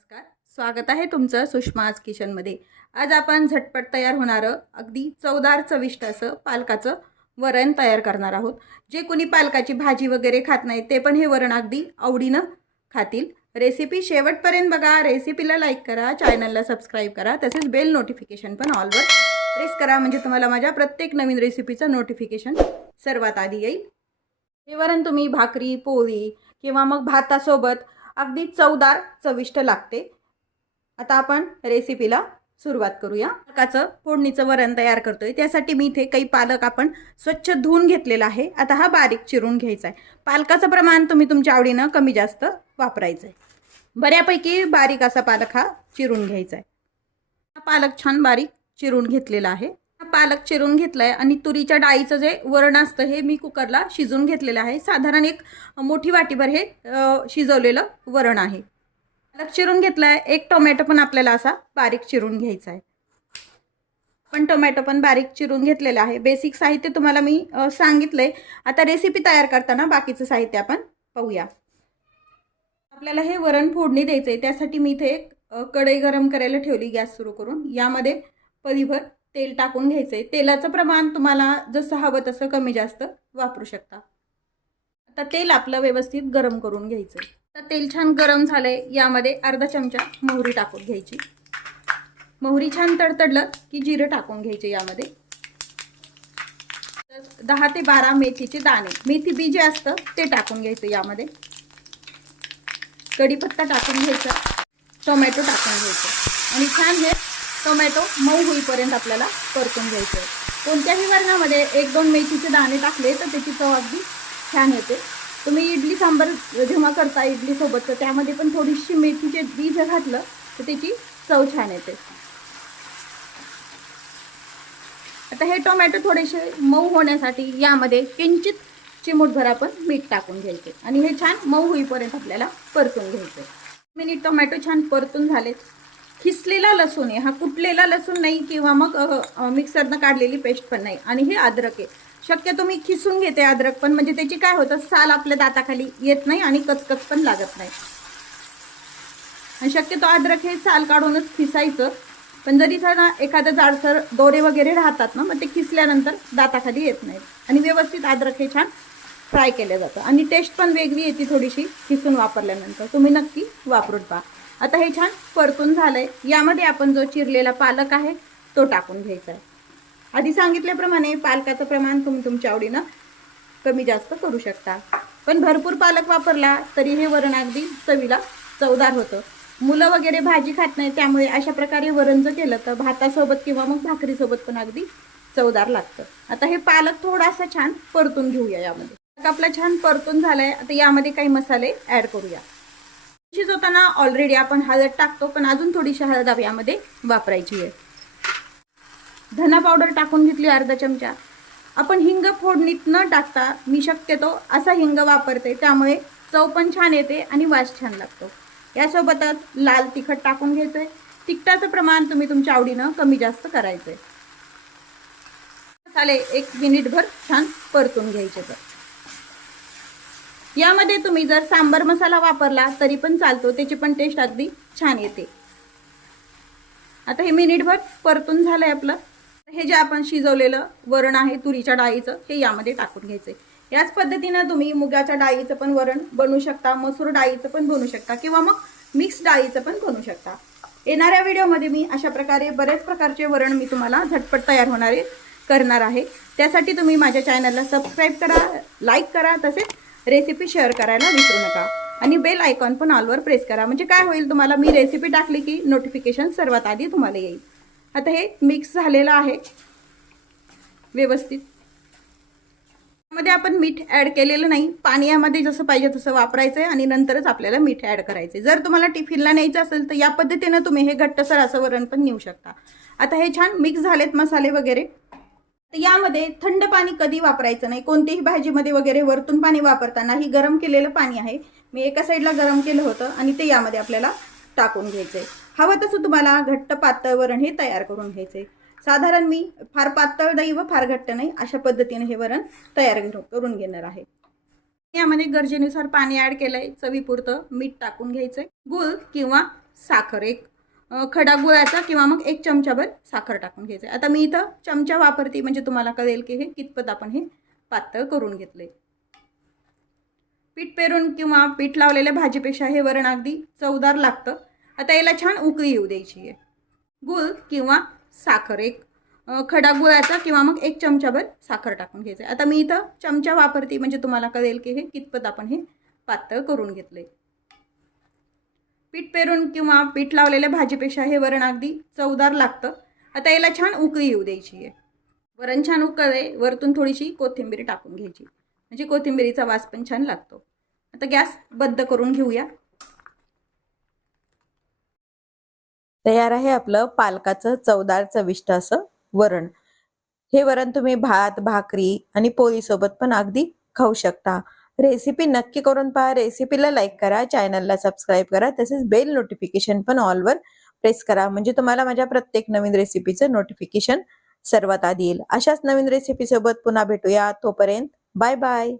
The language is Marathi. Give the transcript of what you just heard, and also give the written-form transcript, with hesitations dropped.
नमस्कार, स्वागत आहे तुमचं सुषमाज किचनमध्ये। आज आपण झटपट तयार होणारं अगदी चवदार चविष्ट असं पालकाचं वरण तयार करणार आहोत। जे कोणी पालकाची भाजी वगैरे खात नाही ते पण हे वरण अगदी आवडीनं खातील। रेसिपी शेवटपर्यंत बघा, रेसिपीला लाईक करा, चॅनलला सबस्क्राईब करा, तसेच बेल नोटिफिकेशन पण ऑलवर प्रेस करा म्हणजे तुम्हाला माझ्या प्रत्येक नवीन रेसिपीचं नोटिफिकेशन सर्वात आधी येईल। हे वरण तुम्ही भाकरी, पोळी किंवा मग भातासोबत अगदी चवदार चविष्ट लागते। आता आपण रेसिपीला सुरुवात करूया। पालकाचं फोडणीचं वरण तयार करतोय, त्यासाठी मी इथे काही पालक आपण स्वच्छ धुवून घेतलेला आहे। आता हा बारीक चिरून घ्यायचा आहे। पालकाचं प्रमाण तुम्ही तुमच्या आवडीनं कमी जास्त वापरायचं आहे। बऱ्यापैकी बारीक असा पालक हा चिरून घ्यायचा आहे। हा पालक छान बारीक चिरून घेतलेला आहे। पालक चिरून घेतलाय आणि तुरीच्या डाळीचं जे वरण असतं हे मी कुकरला शिजवून घेतलेलं आहे। साधारण एक मोठी वाटीभर हे शिजवलेलं वरण आहे। पालक चिरून घेतलाय। एक टोमॅटो पण आपल्याला असा बारीक चिरून घ्यायचा आहे। पण टोमॅटो पण बारीक चिरून घेतलेला आहे। बेसिक साहित्य तुम्हाला मी सांगितलंय। आता रेसिपी तयार करताना बाकीचं साहित्य आपण पाहूया। आपल्याला हे वरण फोडणी द्यायचंय, त्यासाठी मी इथे एक कढई गरम करायला ठेवली गॅस सुरू करून। यामध्ये पळीभर तेल टाकून घ्यायचंय। तेलाचं प्रमाण तुम्हाला जसं हवं तसं कमी जास्त वापरू शकता। आता तेल आपलं व्यवस्थित गरम करून घ्यायचंय। आता तेल छान गरम झालंय, यामध्ये अर्धा चमचा मोहरी टाकून घ्यायची। मोहरी छान तडतडलं की जिरं टाकून घ्यायचे। यामध्ये 10 ते 12 मेथीचे दाणे, मेथी बी जे असतं ते टाकून घ्यायचं। यामध्ये कढीपत्ता टाकून घ्यायचा, टोमॅटो टाकून घ्यायचं आणि छान हे टोमॅटो मऊ होईपर्यंत आपल्याला परतून घ्यायचं आहे। कोणत्याही वरणामध्ये 1-2 मेथीचे दाणे टाकले तर त्याची चव अगदी छान येते। तुम्ही इडली सांबर जेव्हा करता इडली सोबत तर त्यामध्ये पण थोडीशी मेथीचे बीज घातलं तर त्याची चव छान येते। आता हे टोमॅटो थोडेसे मऊ होण्यासाठी यामध्ये किंचित चिमूटभर आपण मीठ टाकून घ्यायचे आणि हे छान मऊ होईपर्यंत आपल्याला परतून घ्यायचे। मिनिट टोमॅटो छान परतून झालेत। खिसलेला लसूण आहे हा, कुटलेला लसूण नाही किंवा मग मिक्सरनं काढलेली पेस्ट पण नाही। आणि हे अद्रक आहे, शक्यतो मी खिसून घेते अद्रक पण, म्हणजे त्याची काय होतं साल आपल्या दाताखाली येत नाही आणि कचकच पण लागत नाही। आणि शक्यतो अद्रक हे साल काढूनच खिसायचं, पण जरी एखादं जाडसर दोरे वगैरे राहतात ना, मग ते खिसल्यानंतर दाताखाली येत नाही आणि व्यवस्थित अद्रक हे छान फ्राय केलं जातं आणि टेस्ट पण वेगळी येते थोडीशी खिसून वापरल्यानंतर। तुम्ही नक्की वापरून पहा। आता हे छान परतून झालंय, यामध्ये आपण जो चिरलेला पालक आहे तो टाकून घ्यायचा आहे। आधी सांगितल्याप्रमाणे पालकाचं प्रमाण तुम्ही तुमच्या आवडीनं कमी जास्त करू शकता, पण भरपूर पालक वापरला तरी हे वरण अगदी चवीला चवदार होतं। मुलं वगैरे भाजी खात नाही, त्यामुळे अशा प्रकारे वरण जर केलं तर भातासोबत किंवा मग भाकरीसोबत पण अगदी चवदार लागतं। आता हे पालक थोडासा छान परतून घेऊया। यामध्ये आपला छान परतून झालाय। आता यामध्ये काही मसाले ॲड करूया। शिजवताना ऑलरेडी आपण हळद टाकतो, पण अजून थोडीशी हळद यामध्ये वापरायची आहे। धना पावडर टाकून घेतली अर्धा चमचा। आपण हिंग फोडणीत न टाकता मी शक्यतो असा हिंग वापरते, त्यामुळे चव पण छान येते आणि वास छान लागतो। यासोबतच लाल तिखट टाकून घ्यायचंय। तिखटाचं प्रमाण तुम्ही तुमच्या आवडीनं कमी जास्त करायचंय। मसाले 1 मिनिटभर छान परतून घ्यायचे। तर यामध्ये तुम्ही जर सांबर मसाला वापरला तरी पण चालतो, त्याची पण टेस्ट अगदी छान येते। आता हे मिनिटभर परतून झालंय आपलं। हे जे आपण शिजवलेलं वरण आहे तुरीच्या डाळीचं हे यामध्ये टाकून घ्यायचंय। याच पद्धतीने तुम्ही मुगाच्या डाळीचं पण वरण बनवू शकता, मसूर डाळीचं पण बनवू शकता किंवा मग मिक्स डाळीचं पण बनवू शकता। येणाऱ्या व्हिडिओमध्ये मी अशा प्रकारे बरेच प्रकारचे वरण मी तुम्हाला झटपट तयार होणारे करणार आहे। त्यासाठी तुम्ही माझ्या चॅनलला सबस्क्राईब करा, लाईक करा, तसेच रेसिपी शेअर करायला विसरू नका आणि बेल आयकॉन पण ऑलवर प्रेस करा, म्हणजे काय होईल तुम्हाला मी रेसिपी टाकली की नोटिफिकेशन सर्वात आधी तुम्हाला येईल। आता हे मिक्स झालेलं आहे व्यवस्थित। यामध्ये आपण मीठ ॲड केलेलं नाही, पाणी यामध्ये जसं पाहिजे तसं वापरायचं आहे आणि नंतरच आपल्याला मीठ ॲड करायचं आहे। जर तुम्हाला टिफिनला न्यायचं असेल तर या पद्धतीने तुम्ही हे घट्टसर असं वरण पण नेऊ शकता। आता हे छान मिक्स झालेत मसाले वगैरे। यामध्ये थंड पाणी कधी वापरायचं नाही, कोणतीही भाजीमध्ये वगैरे वरतून पाणी वापरताना ही गरम केलेलं पाणी आहे। मी एका साईडला गरम केलं होतं आणि ते यामध्ये आपल्याला टाकून घ्यायचंय। हवं तसं तुम्हाला घट्ट पातळ वरण हे तयार करून घ्यायचंय। साधारण मी फार पातळ नाही व फार घट्ट नाही अशा पद्धतीने हे वरण तयार करून घेणार आहे। यामध्ये गरजेनुसार पाणी ॲड केलंय, चवीपुरतं मीठ टाकून घ्यायचंय। गूळ किंवा साखर, एक खडा गुळाचा किंवा मग 1 चमचाभर साखर टाकून घ्यायचं आहे. आता मी इथं चमचा वापरते म्हणजे तुम्हाला कळेल की हे कितपत आपण हे पातळ करून घेतलंय. पीठ पेरून किंवा पीठ लावलेल्या भाजीपेक्षा हे वरण अगदी चवदार लागतं. आता याला छान उकळी येऊ द्यायची आहे. गूळ किंवा साखर, एक खडा गुळाचा किंवा मग 1 चमचाभर साखर टाकून घ्यायचं आहे. आता मी इथं चमचा वापरते म्हणजे तुम्हाला कळेल की हे कितपत आपण हे पातळ करून घेतलंय. पीठ पेरून किंवा पीठ लावलेल्या भाजीपेक्षा हे वरण अगदी चवदार लागतं. आता याला छान उकळी येऊ द्यायची आहे. वरण छान उकळले, वरतून थोडीशी कोथिंबीर टाकून घ्यायची म्हणजे कोथिंबीरीचा वास पण छान लागतो. आता गॅस बंद करून घेऊया. तयार आहे आपलं पालकाचं चवदार चविष्ट असं वरण. हे वरण तुम्ही भात, भाकरी आणि पोळी सोबत पण अगदी खाऊ शकता. रेसिपी नक्की करून पहा. रेसिपीला लाईक करा, चॅनलला सबस्क्राईब करा, तसेच बेल नोटिफिकेशन पण ऑलवर प्रेस करा म्हणजे तुम्हाला माझ्या प्रत्येक नवीन रेसिपीचं नोटिफिकेशन सर्वात आधी येईल. अशाच नवीन रेसिपी सोबत पुन्हा भेटूया. तोपर्यंत बाय बाय.